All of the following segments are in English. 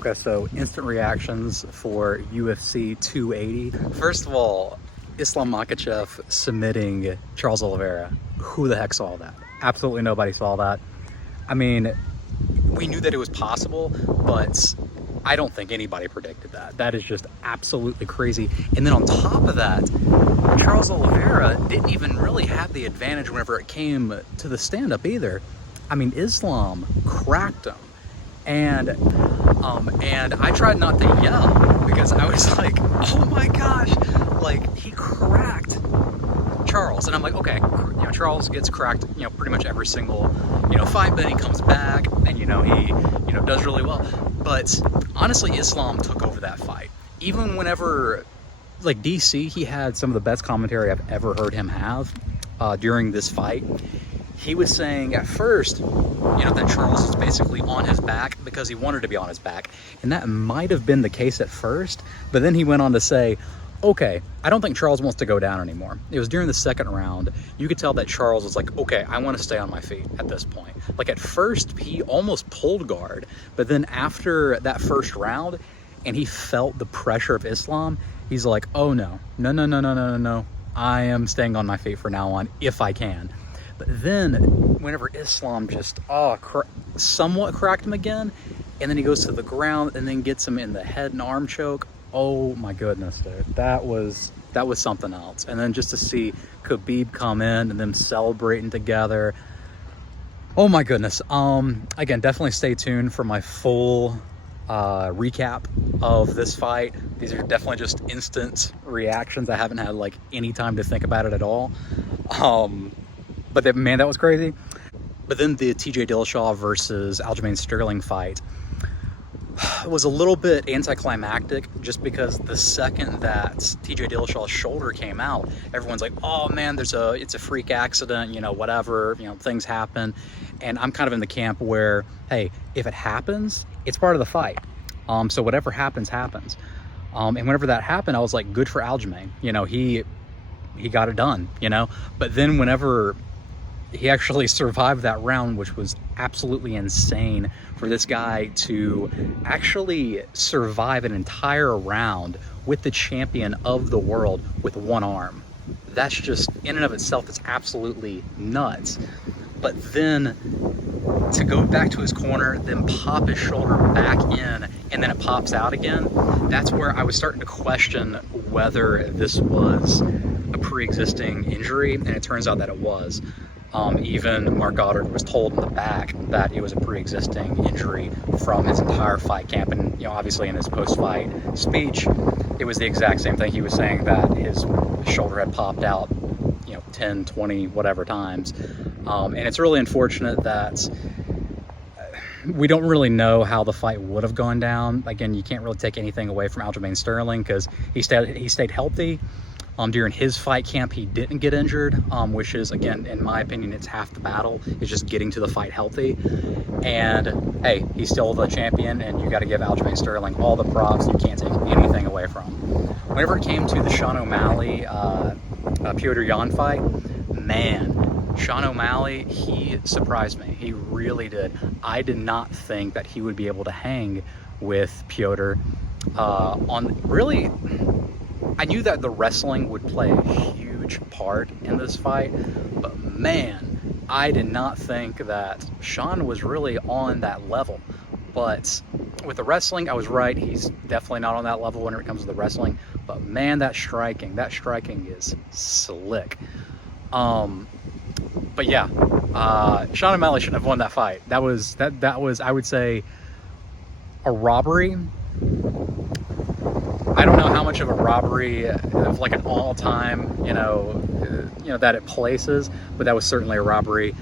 Okay, so instant reactions for UFC 280. First of all, Islam Makhachev submitting Charles Oliveira. Who the heck saw that? Absolutely nobody saw that. I mean, we knew that it was possible, but I don't think anybody predicted that. That is just absolutely crazy. And then on top of that, Charles Oliveira didn't even really have the advantage whenever it came to the stand-up either. I mean, Islam cracked him. And I tried not to yell because I was like, oh my gosh, like he cracked Charles. And I'm like, okay, you know, Charles gets cracked, you know, pretty much every single, you know, fight, but then he comes back and, you know, he, you know, does really well. But honestly, Islam took over that fight. Even whenever, like DC, he had some of the best commentary I've ever heard him have during this fight. He was saying at first, you know, that Charles was basically on his back because he wanted to be on his back. And that might have been the case at first, but then he went on to say, okay, I don't think Charles wants to go down anymore. It was during the second round. You could tell that Charles was like, okay, I want to stay on my feet at this point. Like at first, he almost pulled guard, but then after that first round, and he felt the pressure of Islam, he's like, oh no. I am staying on my feet from now on if I can. But then whenever Islam just somewhat cracked him again, and then he goes to the ground and then gets him in the head and arm choke. Oh my goodness, dude. That was something else. And then just to see Khabib come in and them celebrating together. Oh my goodness. Again, definitely stay tuned for my full recap of this fight. These are definitely just instant reactions. I haven't had like any time to think about it at all. But man, that was crazy. But then the TJ Dillashaw versus Aljamain Sterling fight was a little bit anticlimactic just because the second that TJ Dillashaw's shoulder came out, everyone's like, oh man, it's a freak accident, you know, whatever, you know, things happen. And I'm kind of in the camp where, hey, if it happens, it's part of the fight. So whatever happens, happens. And whenever that happened, I was like, good for Aljamain. You know, he got it done, you know. But then whenever he actually survived that round, which was absolutely insane for this guy to actually survive an entire round with the champion of the world with one arm. That's just, in and of itself, it's absolutely nuts. But then to go back to his corner, then pop his shoulder back in, and then it pops out again, that's where I was starting to question whether this was a pre-existing injury, and it turns out that it was. Even Mark Goddard was told in the back that it was a pre-existing injury from his entire fight camp. And, you know, obviously in his post-fight speech, it was the exact same thing. He was saying that his shoulder had popped out, you know, 10, 20, whatever times. And it's really unfortunate that we don't really know how the fight would have gone down. Again, you can't really take anything away from Aljamain Sterling because he stayed healthy. During his fight camp, he didn't get injured, which is, again, in my opinion, it's half the battle, is just getting to the fight healthy. And, hey, he's still the champion, and you got to give Aljamain Sterling all the props. You can't take anything away from him. Whenever it came to the Sean O'Malley, Petr Yan fight, man, Sean O'Malley, he surprised me. He really did. I did not think that he would be able to hang with Petr I knew that the wrestling would play a huge part in this fight, but man, I did not think that Sean was really on that level. But with the wrestling, I was right. He's definitely not on that level when it comes to the wrestling. But man, that striking is slick. But yeah, Sean O'Malley shouldn't have won that fight. That was, I would say, a robbery. I don't know how much of a robbery of like an all-time, you know, that it places, but that was certainly a robbery.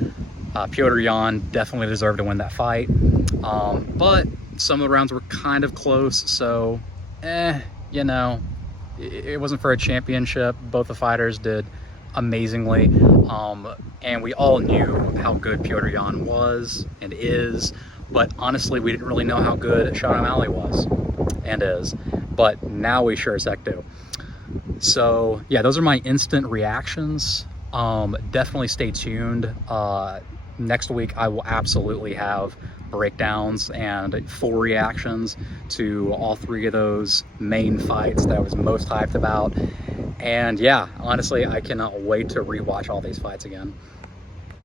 Petr Yan definitely deserved to win that fight. But some of the rounds were kind of close, so, you know, it wasn't for a championship. Both the fighters did amazingly. And we all knew how good Petr Yan was and is, but honestly, we didn't really know how good Sean O'Malley was and is. But now we sure as heck do. So yeah, those are my instant reactions. Definitely stay tuned. Next week I will absolutely have breakdowns and full reactions to all three of those main fights that I was most hyped about. And yeah, honestly, I cannot wait to rewatch all these fights again.